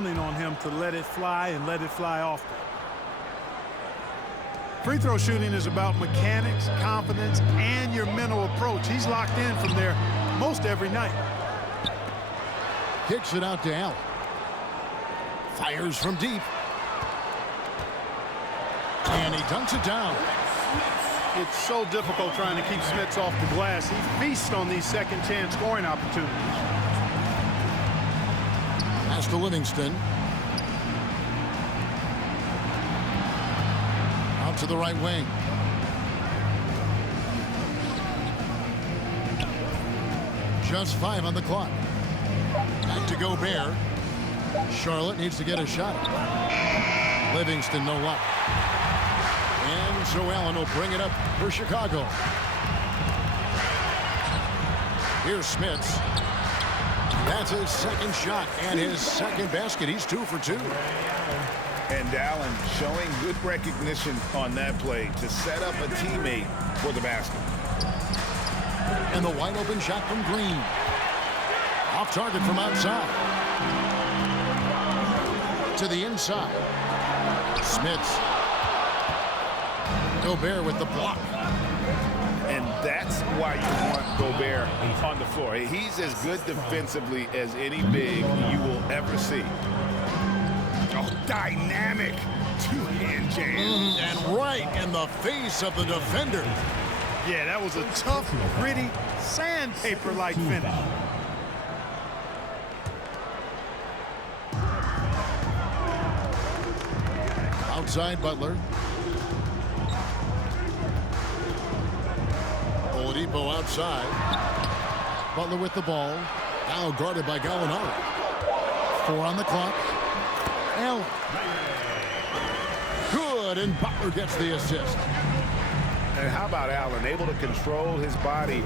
counting on him to let it fly and let it fly often. Free throw shooting is about mechanics, confidence, and your mental approach. He's locked in from there most every night. Kicks it out to Allen. Fires from deep. And he dunks it down. It's so difficult trying to keep Smits off the glass. He feasts on these second chance scoring opportunities. Pass to Livingston. Out to the right wing. Just 5 on the clock. Back to Gobert. Charlotte needs to get a shot. Livingston, no luck. And so Allen will bring it up for Chicago. Here's Smits. That's his second shot and his second basket. He's 2 for 2. And Allen showing good recognition on that play to set up a teammate for the basket. And the wide open shot from Green. Off target from outside. To the inside. Smits. Gobert with the block. And that's why you want Gobert on the floor. He's as good defensively as any big you will ever see. Oh, dynamic two-hand jam. And right in the face of the defender. Yeah, that was a tough, gritty, sandpaper-like finish. Outside Butler. Oladipo outside. Butler with the ball. Now guarded by Gallinari. 4 on the clock. Allen. Good, and Butler gets the assist. And how about Allen, able to control his body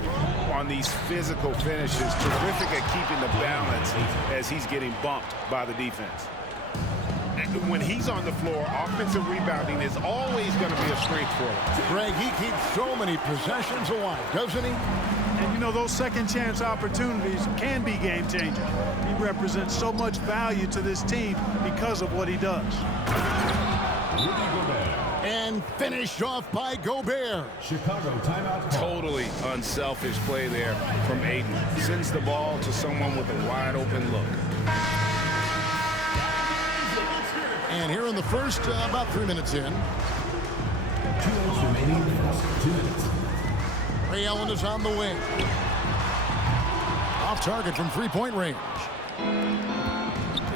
on these physical finishes, terrific at keeping the balance as he's getting bumped by the defense. And when he's on the floor, offensive rebounding is always going to be a strength for him. Greg, he keeps so many possessions alive, doesn't he? And you know, those second chance opportunities can be game changers. He represents so much value to this team because of what he does. And finished off by Gobert. Chicago timeout. Totally unselfish play there from Ayton. Sends the ball to someone with a wide open look. And here in the first, about 3 minutes in. 2 minutes remaining. 2 minutes. Ray Allen is on the wing. Off target from three-point range.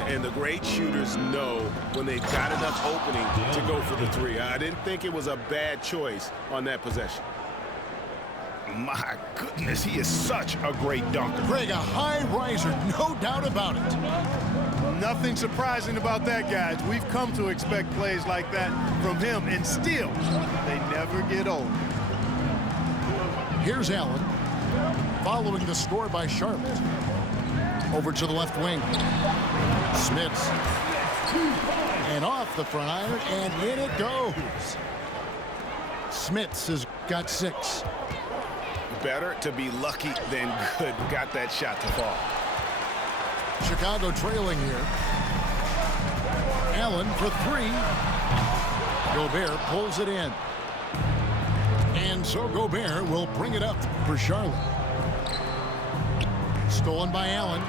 And the great shooters know when they've got enough opening to go for the three. I didn't think it was a bad choice on that possession. My goodness, he is such a great dunker. Greg, a high riser, no doubt about it. Nothing surprising about that, guys. We've come to expect plays like that from him, and still, they never get old. Here's Allen, following the score by Charlotte. Over to the left wing. Smits. And off the front iron, and in it goes. Smits has got 6. Better to be lucky than good. Got that shot to fall. Chicago trailing here. Allen for 3. Gobert pulls it in. And so Gobert will bring it up for Charlotte. Stolen by Allen.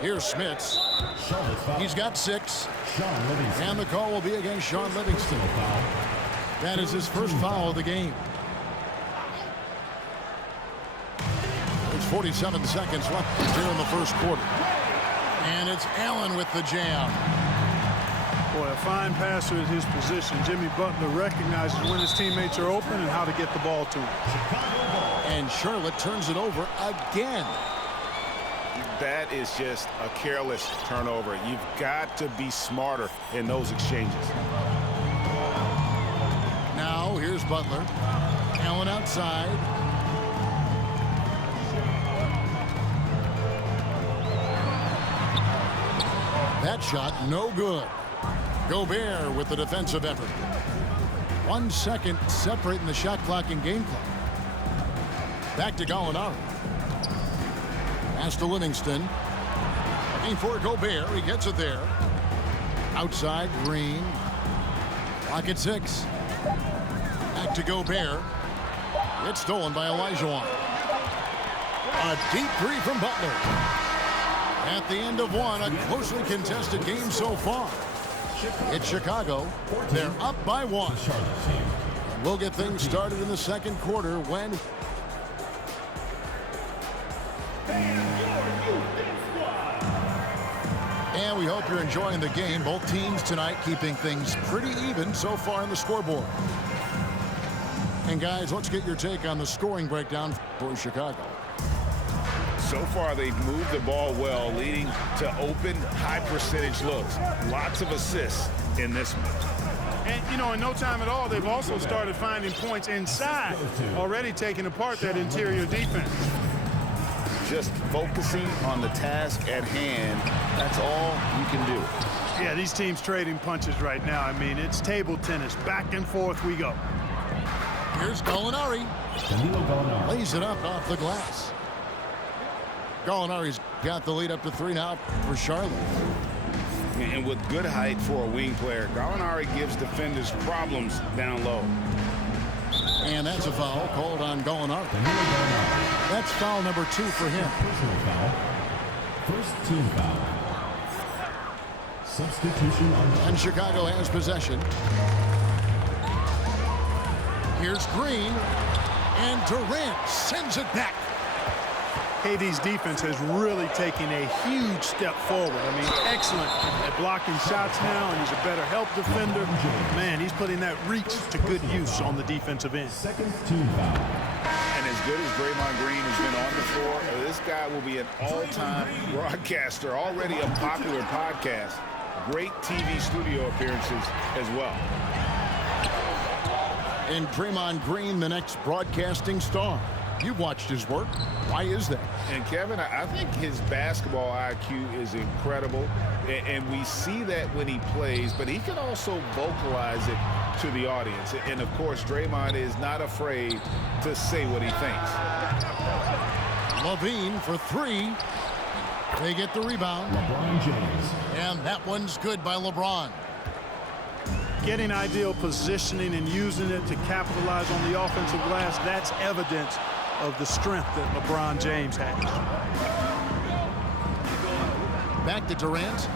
Here's Smits. He's got 6. And the call will be against Sean Livingston. That is his first foul of the game. There's 47 seconds left here in the first quarter. And it's Allen with the jam. Boy, a fine passer at his position. Jimmy Butler recognizes when his teammates are open and how to get the ball to him. And Charlotte turns it over again. That is just a careless turnover. You've got to be smarter in those exchanges. Now, here's Butler. Allen outside. That shot, no good. Gobert with the defensive effort. 1 second separating the shot clock and game clock. Back to Gallinari. Pass to Livingston. Looking for Gobert. He gets it there. Outside, Green. Clock at 6. Back to Gobert. It's stolen by Olajuwon. A deep three from Butler. At the end of one, a closely contested game so far. It's Chicago. They're up by 1. We'll get things started in the second quarter when... And we hope you're enjoying the game. Both teams tonight keeping things pretty even so far on the scoreboard. And guys, let's get your take on the scoring breakdown for Chicago. So far, they've moved the ball well, leading to open, high-percentage looks. Lots of assists in this one. And, you know, in no time at all, they've also started finding points inside, already taking apart that interior defense. Just focusing on the task at hand, that's all you can do. Yeah, these teams trading punches right now. I mean, it's table tennis. Back and forth we go. Here's Gallinari. Lays it up off the glass. Gallinari's got the lead up to 3 now for Charlotte. And with good height for a wing player, Gallinari gives defenders problems down low. And that's a foul called on Gallinari. That's foul number 2 for him. Personal foul. First team foul. Substitution on... And Chicago has possession. Here's Green. And Durant sends it back. KD's defense has really taken a huge step forward. I mean, excellent at blocking shots now, and he's a better help defender. Man, he's putting that reach to good use on the defensive end. Second team foul. And as good as Draymond Green has been on the floor, this guy will be an all-time broadcaster, already a popular podcast. Great TV studio appearances as well. And Draymond Green, the next broadcasting star. You've watched his work. Why is that? And Kevin, I think his basketball IQ is incredible, and we see that when he plays, but he can also vocalize it to the audience. And of course, Draymond is not afraid to say what he thinks. Levine for 3. They get the rebound. LeBron James. And that one's good by LeBron. Getting ideal positioning and using it to capitalize on the offensive glass, that's evidence of the strength that LeBron James has. Back to Durant.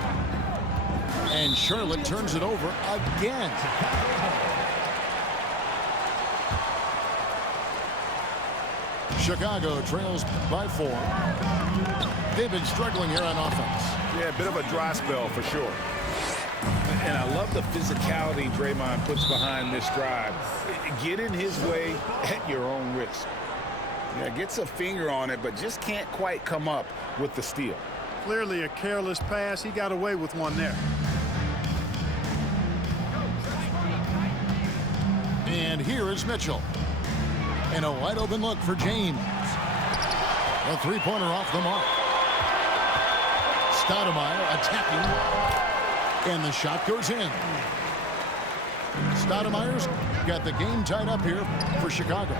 And Charlotte turns it over again. Chicago trails by 4. They've been struggling here on offense. Yeah, a bit of a dry spell for sure. And I love the physicality Draymond puts behind this drive. Get in his way at your own risk. Yeah, gets a finger on it, but just can't quite come up with the steal. Clearly a careless pass. He got away with one there. And here is Mitchell. And a wide open look for James. A 3-pointer off the mark. Stoudemire attacking. And the shot goes in. Stoudemire's got the game tied up here for Chicago.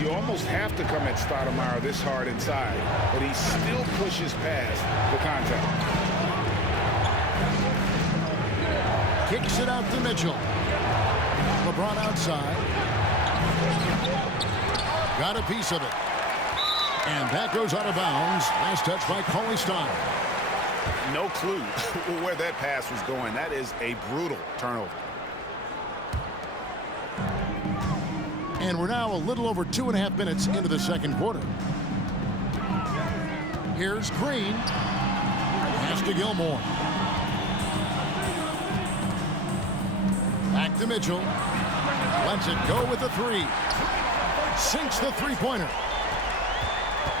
You almost have to come at Stoudemire this hard inside, but he still pushes past the contact. Kicks it out to Mitchell. LeBron outside. Got a piece of it. And that goes out of bounds. Last touch by Cauley-Stein. No clue where that pass was going. That is a brutal turnover. And we're now a little over 2.5 minutes into the second quarter. Here's Green. Pass to Gilmore. Back to Mitchell. Lets it go with the 3. Sinks the 3-pointer.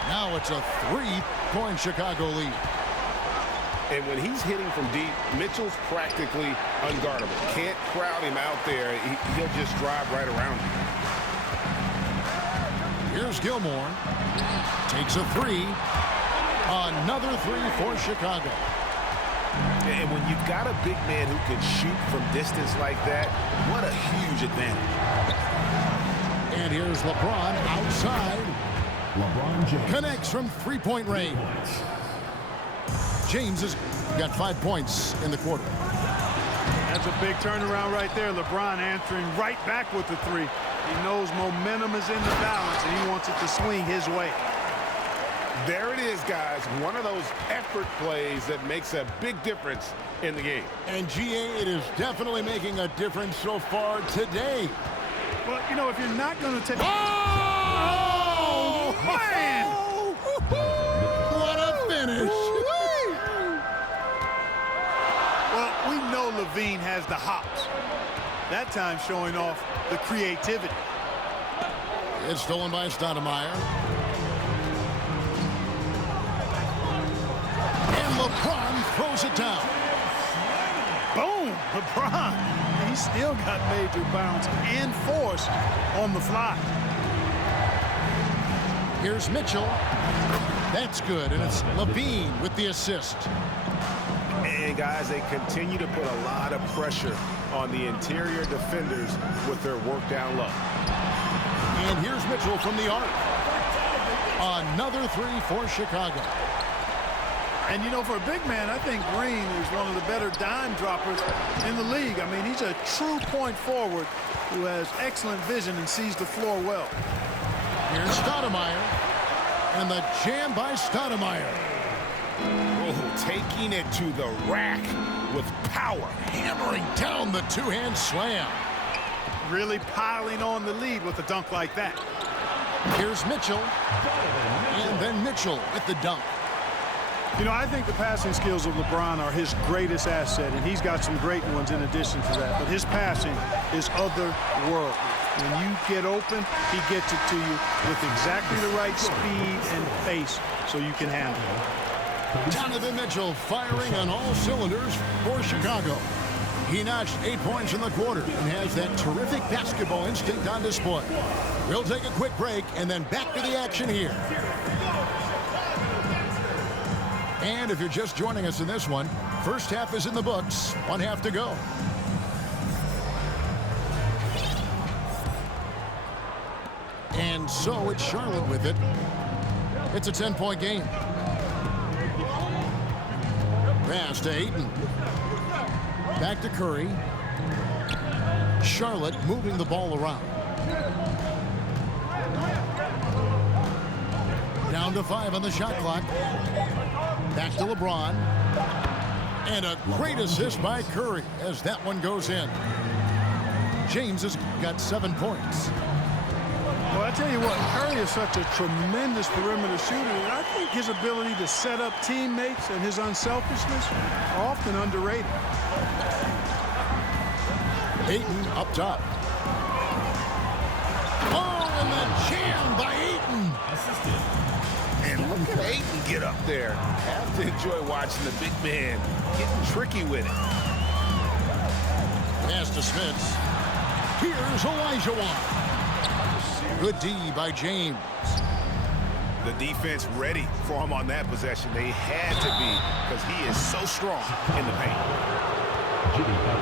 Now it's a 3-point Chicago lead. And when he's hitting from deep, Mitchell's practically unguardable. Can't crowd him out there. He'll just drive right around him. Here's Gilmore. Takes a 3. Another 3 for Chicago. And when you've got a big man who can shoot from distance like that, what a huge advantage. And here's LeBron outside. LeBron James. Connects from three-point range. James has got 5 points in the quarter. That's a big turnaround right there. LeBron answering right back with the three. He knows momentum is in the balance, and he wants it to swing his way. There it is, guys. One of those effort plays that makes a big difference in the game. And GA, it is definitely making a difference so far today. Well, you know, if you're not going to take... Oh, man! What a finish! Well, we know Levine has the hops. That time showing off the creativity. It's stolen by Stoudemire. And LeBron throws it down. Boom! LeBron. He still got major bounce and force on the fly. Here's Mitchell. That's good, and it's Levine with the assist. And, guys, they continue to put a lot of pressure on the interior defenders with their work down low. And here's Mitchell from the arc. Another three for Chicago. And, you know, for a big man, I think Green is one of the better dime droppers in the league. I mean, he's a true point forward who has excellent vision and sees the floor well. Here's Stoudemire. And the jam by Stoudemire. Oh, taking it to the rack with power. Hammering down the two-hand slam. Really piling on the lead with a dunk like that. Here's Mitchell. And then Mitchell with the dunk. You know, I think the passing skills of LeBron are his greatest asset, and he's got some great ones in addition to that. But his passing is otherworldly. When you get open, he gets it to you with exactly the right speed and pace so you can handle it. Donovan Mitchell firing on all cylinders for Chicago. He notched 8 points in the quarter and has that terrific basketball instinct on display. We'll take a quick break and then back to the action here. And if you're just joining us in this one, first half is in the books, 1 half to go. And so it's Charlotte with it. It's a 10-point game. Pass to Ayton. Back to Curry. Charlotte moving the ball around. Down to 5 on the shot clock. Back to LeBron. And a great assist by Curry as that one goes in. James has got 7 points. Well, I tell you what, Curry is such a tremendous perimeter shooter, and I think his ability to set up teammates and his unselfishness are often underrated. Ayton up top. Oh, and the jam by Ayton. And look at Ayton get up there. Have to enjoy watching the big man getting tricky with it. Pass to Smith. Here's Olajuwon. Good D by James. The defense ready for him on that possession. They had to be because he is so strong in the paint.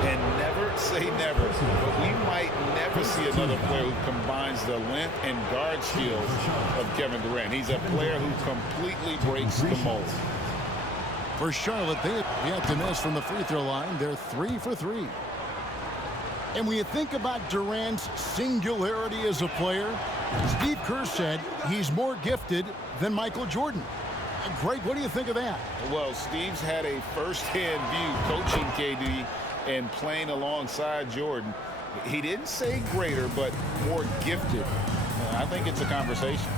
And never say never, but we might never see another player who combines the length and guard skills of Kevin Durant. He's a player who completely breaks the mold. For Charlotte, they have yet to miss from the free throw line. They're 3 for 3. And when you think about Durant's singularity as a player, Steve Kerr said he's more gifted than Michael Jordan. Greg, what do you think of that? Well, Steve's had a first-hand view coaching KD and playing alongside Jordan. He didn't say greater, but more gifted. I think it's a conversation.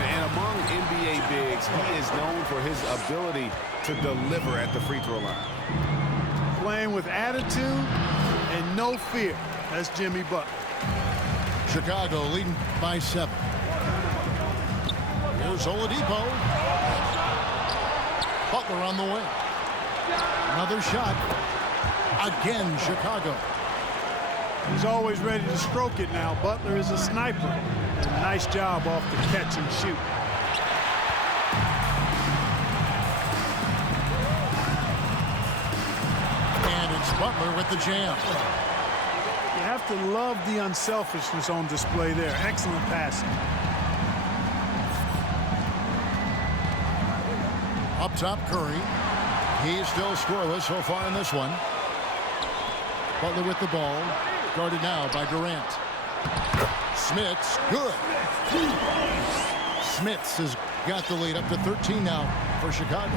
And among NBA bigs, he is known for his ability to deliver at the free throw line. Playing with attitude and no fear. That's Jimmy Butler. Chicago leading by 7. Here's Oladipo. Butler on the way. Another shot. Again, Chicago. He's always ready to stroke it now. Butler is a sniper. And nice job off the catch and shoot. And it's Butler with the jam. You have to love the unselfishness on display there. Excellent passing. Up top, Curry. He's still scoreless so far in this one. Butler with the ball. Guarded now by Durant. Smits, good. Smits has got the lead up to 13 now for Chicago.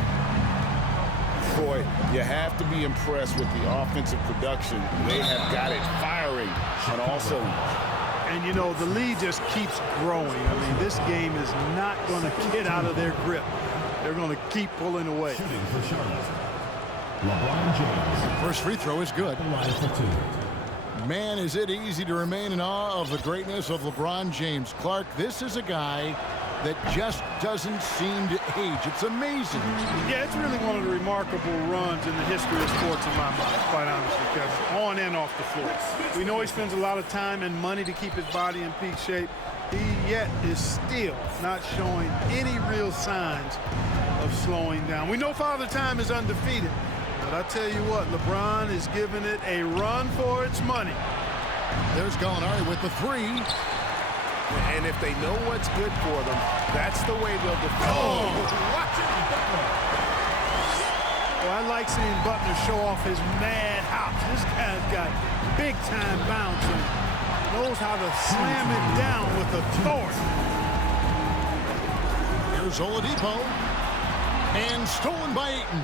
Boy, you have to be impressed with the offensive production. They have got it firing on all cylinders. And, you know, the lead just keeps growing. I mean, this game is not going to get out of their grip. They're going to keep pulling away. Shooting for Charlotte. LeBron James. First free throw is good. Line for two. Man, is it easy to remain in awe of the greatness of LeBron James. Clark, this is a guy that just doesn't seem to age. It's amazing. Yeah, it's really one of the remarkable runs in the history of sports in my mind, quite honestly, Kevin, on and off the floor. We know he spends a lot of time and money to keep his body in peak shape. He yet is still not showing any real signs of slowing down. We know Father Time is undefeated, but I tell you what, LeBron is giving it a run for its money. There's Gallinari with the three. And if they know what's good for them, that's the way they'll defend. Oh, watch it! Well, I like seeing Butler show off his mad hops. This guy's got big-time bounce and knows how to slam it down with authority. Here's Oladipo. And stolen by Ayton.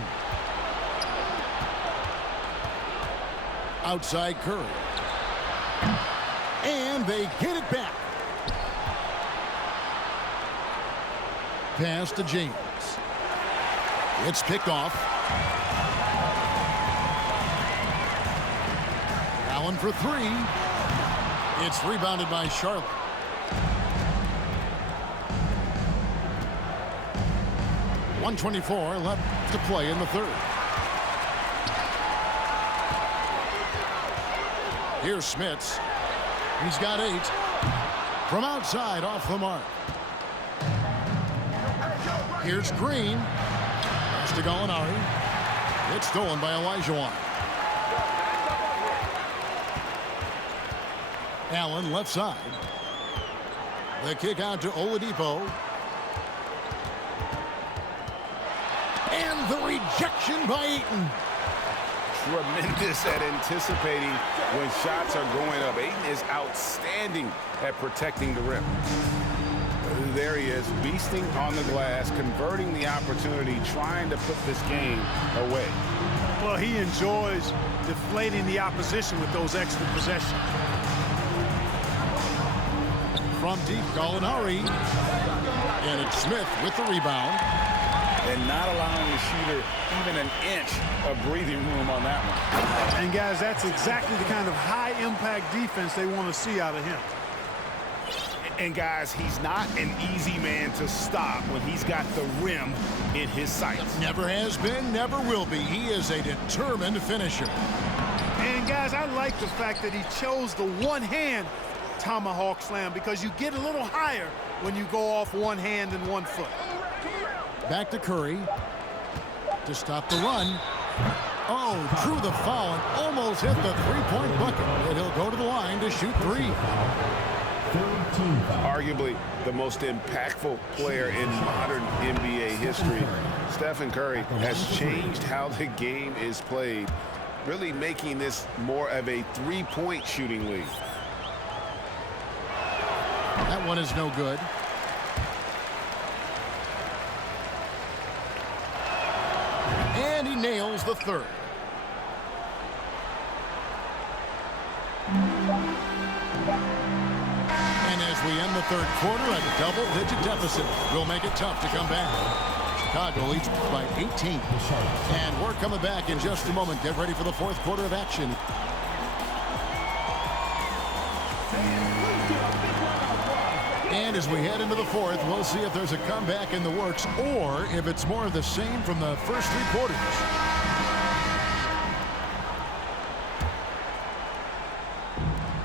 Outside Curry. And they get it back. Pass to James. It's picked off. Allen for three. It's rebounded by Charlotte. .124 left to play in the third. Here's Smits. He's got 8. From outside, off the mark. Here's Green. Pass to Gallinari. It's stolen by Olajuwon. Allen left side. The kick out to Oladipo. And the rejection by Ayton. Tremendous at anticipating when shots are going up. Ayton is outstanding at protecting the rim. There he is, beasting on the glass, converting the opportunity, trying to put this game away. Well, he enjoys deflating the opposition with those extra possessions. From deep, Gallinari. And it's Smith with the rebound. And not allowing the shooter even an inch of breathing room on that one. And, guys, that's exactly the kind of high-impact defense they want to see out of him. And, guys, he's not an easy man to stop when he's got the rim in his sights. Never has been, never will be. He is a determined finisher. And, guys, I like the fact that he chose the one-hand tomahawk slam because you get a little higher when you go off one hand and one foot. Back to Curry to stop the run. Oh, drew the foul and almost hit the three-point bucket. And he'll go to the line to shoot 3. Third team foul. Arguably the most impactful player in modern NBA history. Stephen Curry has changed how the game is played, really making this more of a three-point shooting league. That one is no good. And he nails the third. And as we end the third quarter at a double-digit deficit, we'll make it tough to come back. Chicago leads by 18. And we're coming back in just a moment. Get ready for the fourth quarter of action. And as we head into the fourth, we'll see if there's a comeback in the works or if it's more of the same from the first 3 quarters.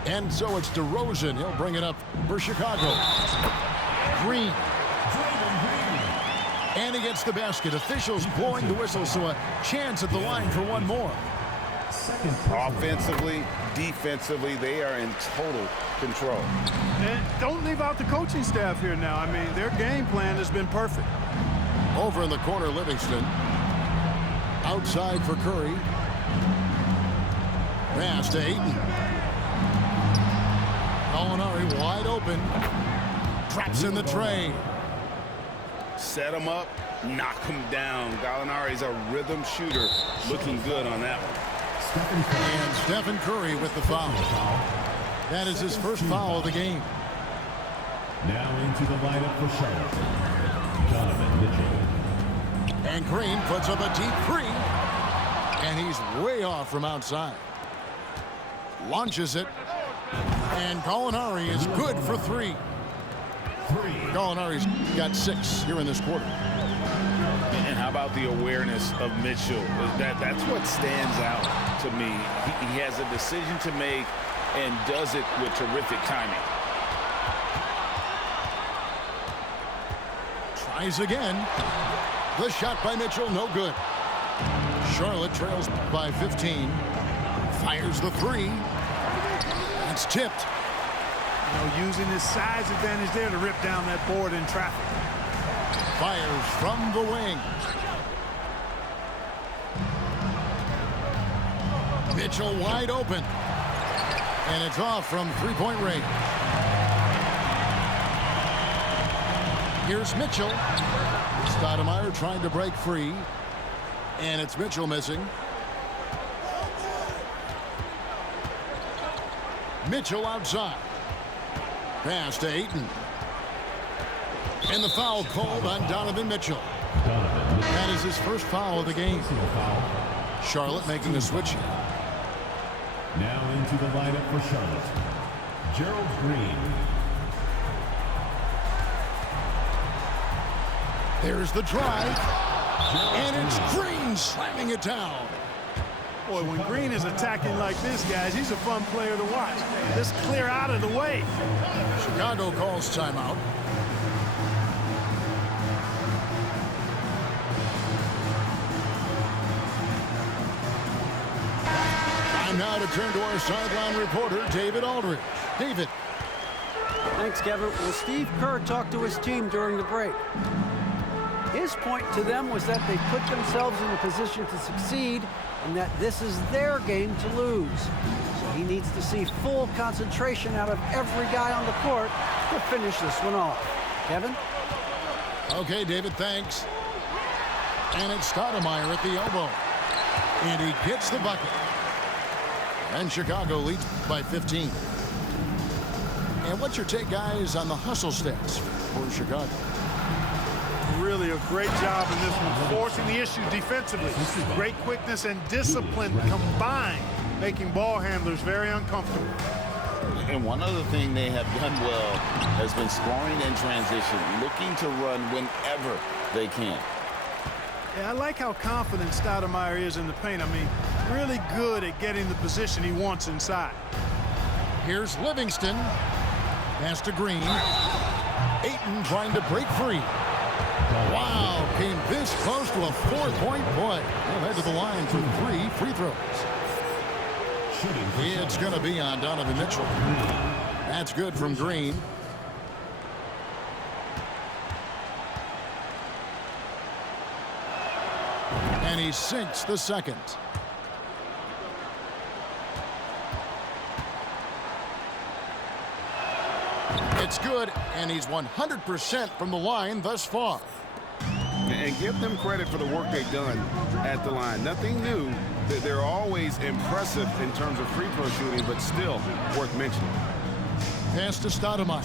And so it's DeRozan. He'll bring it up for Chicago. Green. And he gets the basket. Officials blowing the whistle, so a chance at the line for one more. Offensively, defensively, they are in total control. And don't leave out the coaching staff here now. I mean, their game plan has been perfect. Over in the corner, Livingston. Outside for Curry. Pass to Ayton. Gallinari wide open. Traps in the tray. Set him up, knock him down. Gallinari's a rhythm shooter. Looking good on that one. And Stephen Curry with the foul. That is his first foul of the game. Now into the lineup for Charlotte, Donovan Mitchell. And Green puts up a deep three. And he's way off from outside. Launches it. And Gallinari is good for three. Gallinari's got 6 here in this quarter. And how about the awareness of Mitchell? That's what stands out to me. He has a decision to make and does it with terrific timing. Tries again. The shot by Mitchell, no good. Charlotte trails by 15. Fires the three. That's tipped. You know, using his size advantage there to rip down that board in traffic. Fires from the wing. Mitchell wide open. And it's off from three-point range. Here's Mitchell. Stoudemire trying to break free. And it's Mitchell missing. Mitchell outside. Pass to Ayton. And the foul called on Donovan Mitchell. That is his first foul of the game. Charlotte making a switch here. Now into the lineup for Charlotte, Gerald Green. There's the drive. And it's Green slamming it down. Boy, when Green is attacking like this, guys, he's a fun player to watch. Just clear out of the way. Chicago calls timeout. Time now to turn to our sideline reporter, David Aldridge. David. Thanks, Kevin. Well, Steve Kerr talked to his team during the break. His point to them was that they put themselves in a position to succeed and that this is their game to lose. So he needs to see full concentration out of every guy on the court to finish this one off. Kevin? Okay, David, thanks. And it's Stoudemire at the elbow. And he gets the bucket. And Chicago leads by 15. And what's your take, guys, on the hustle stats for Chicago? Really a great job in this one, forcing the issue defensively. Great quickness and discipline combined, making ball handlers very uncomfortable. And one other thing they have done well has been scoring in transition, looking to run whenever they can. Yeah, I like how confident Stoudemire is in the paint. I mean, really good at getting the position he wants inside. Here's Livingston. Pass to Green. Ayton trying to break free. Wow, came this close to a 4-point play. They'll head to the line for 3 free throws. It's going to be on Donovan Mitchell. That's good from Green. And he sinks the second. It's good, and he's 100% from the line thus far. And give them credit for the work they've done at the line. Nothing new. They're always impressive in terms of free throw shooting, but still worth mentioning. Pass to Stoudemire.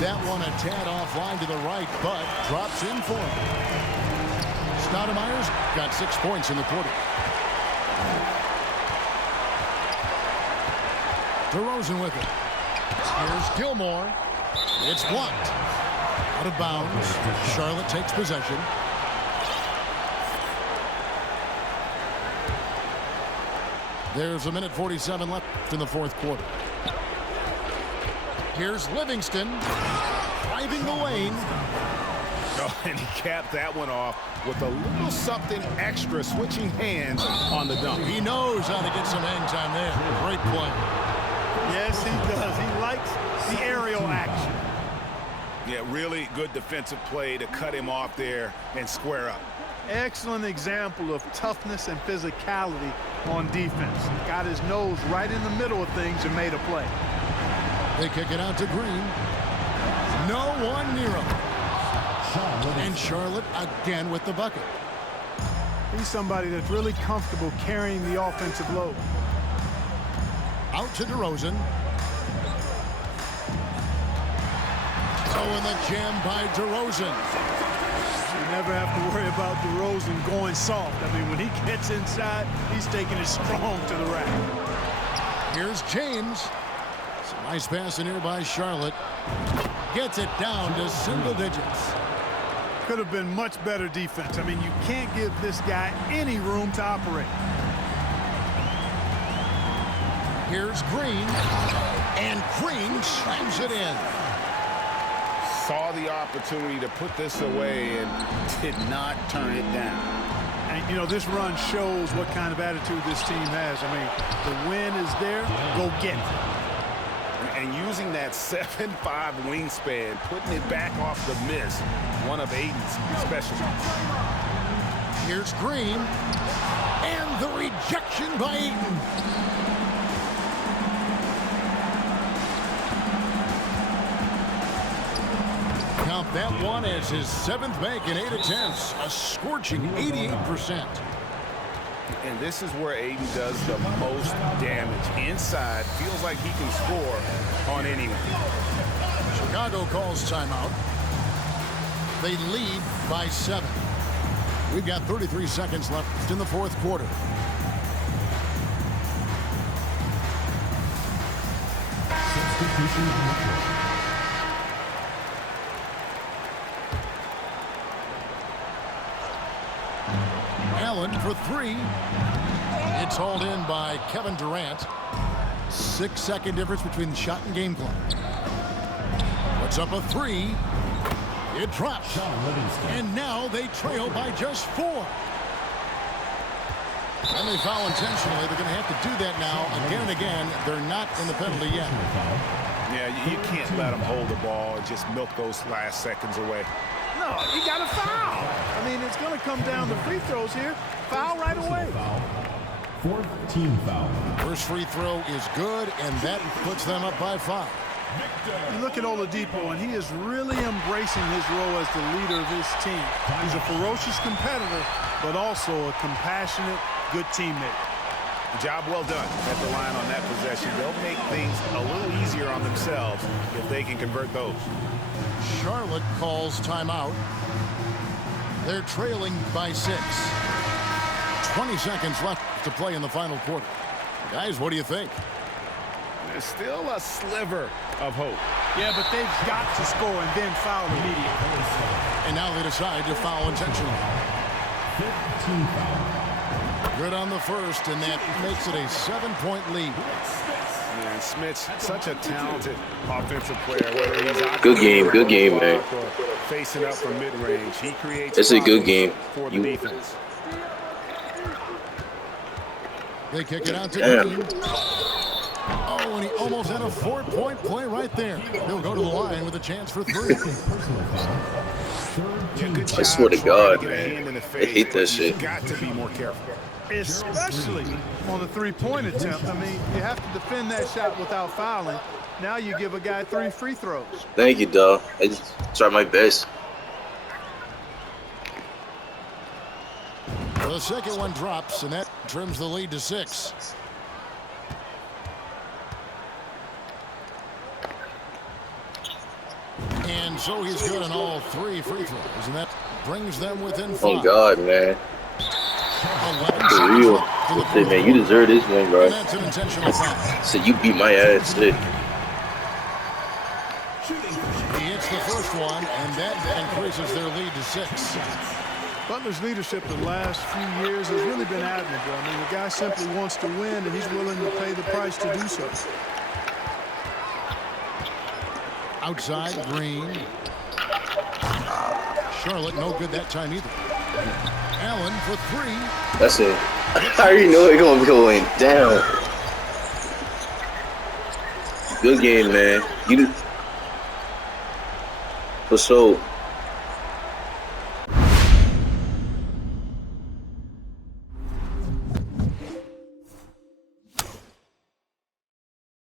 That one a tad offline to the right, but drops in for him. Stoudemire's got 6 points in the quarter. DeRozan with it. Here's Gilmore. It's blocked. Out of bounds. Charlotte takes possession. There's a minute 47 left in the fourth quarter. Here's Livingston. Driving the lane. Oh, and he capped that one off with a little something extra, switching hands on the dunk. He knows how to get some hang time there. Great play. Yes, he does. He likes the aerial action. Yeah, really good defensive play to cut him off there and square up. Excellent example of toughness and physicality on defense. Got his nose right in the middle of things and made a play. They kick it out to Green. No one near him. And Charlotte again with the bucket. He's somebody that's really comfortable carrying the offensive load. Out to DeRozan. Oh, and the jam by DeRozan. You never have to worry about DeRozan going soft. I mean, when he gets inside, he's taking it strong to the rack. Here's James. Some nice passing here by Charlotte. Gets it down to single digits. Could have been much better defense. I mean, you can't give this guy any room to operate. Here's Green. And Green slams it in. Saw the opportunity to put this away and did not turn it down. And, you know, this run shows what kind of attitude this team has. I mean, the win is there. Go get it. And using that 7'5" wingspan, putting it back off the miss, one of Aiden's specialties. Here's Green. And the rejection by Aiden. Count that one as his 7th make in 8 attempts, a scorching 88%. And this is where Aiden does the most damage. Inside, feels like he can score on anyone. Chicago calls timeout. They lead by 7. We've got 33 seconds left in the 4th quarter. Allen for 3. It's hauled in by Kevin Durant. 6-second difference between the shot and game clock. Puts up a 3. It drops. And now they trail by just 4. And they foul intentionally. They're going to have to do that now again and again. They're not in the penalty yet. Yeah, you can't let them hold the ball and just milk those last seconds away. No, you got to foul. I mean, it's going to come down to free throws here. Foul right away. 4th team foul. First free throw is good, and that puts them up by 5. You look at Oladipo, and he is really embracing his role as the leader of his team. He's a ferocious competitor, but also a compassionate, good teammate. Job well done at the line on that possession. They'll make things a little easier on themselves if they can convert those. Charlotte calls timeout. They're trailing by 6. 20 seconds left to play in the final quarter. Guys, what do you think? There's still a sliver of hope. Yeah, but they've got to score and then foul immediately. And now they decide to foul intentionally. 5th team foul. Good on the first, and that makes it a 7-point lead. And Smith's such a talented offensive player. Whether he's good game, man. Facing up from mid-range, he creates. It's a good game. For the defense. They kick it out to Green. Oh, and he almost had a 4-point play right there. He'll go to the line with a chance for 3. I swear to God, man. I hate that shit. Got to be more careful. Especially on the three-point attempt. I mean, you have to defend that shot without fouling. Now you give a guy 3 free throws. Thank you, dog. I just tried my best. The second one drops, and that trims the lead to 6. And so he's good on all 3 free throws, and that brings them within 5. Oh, God, man. For real. Hey, man, you deserve this one, bro. That's an intentional foul. So you beat my ass, too. He hits the first one, and that increases their lead to 6. Butler's leadership the last few years has really been admirable. I mean, the guy simply wants to win, and he's willing to pay the price to do so. Outside, Green. Charlotte, no good that time either. Allen for 3. That's it. I already know it's going to be going down. Good game, man. For sure.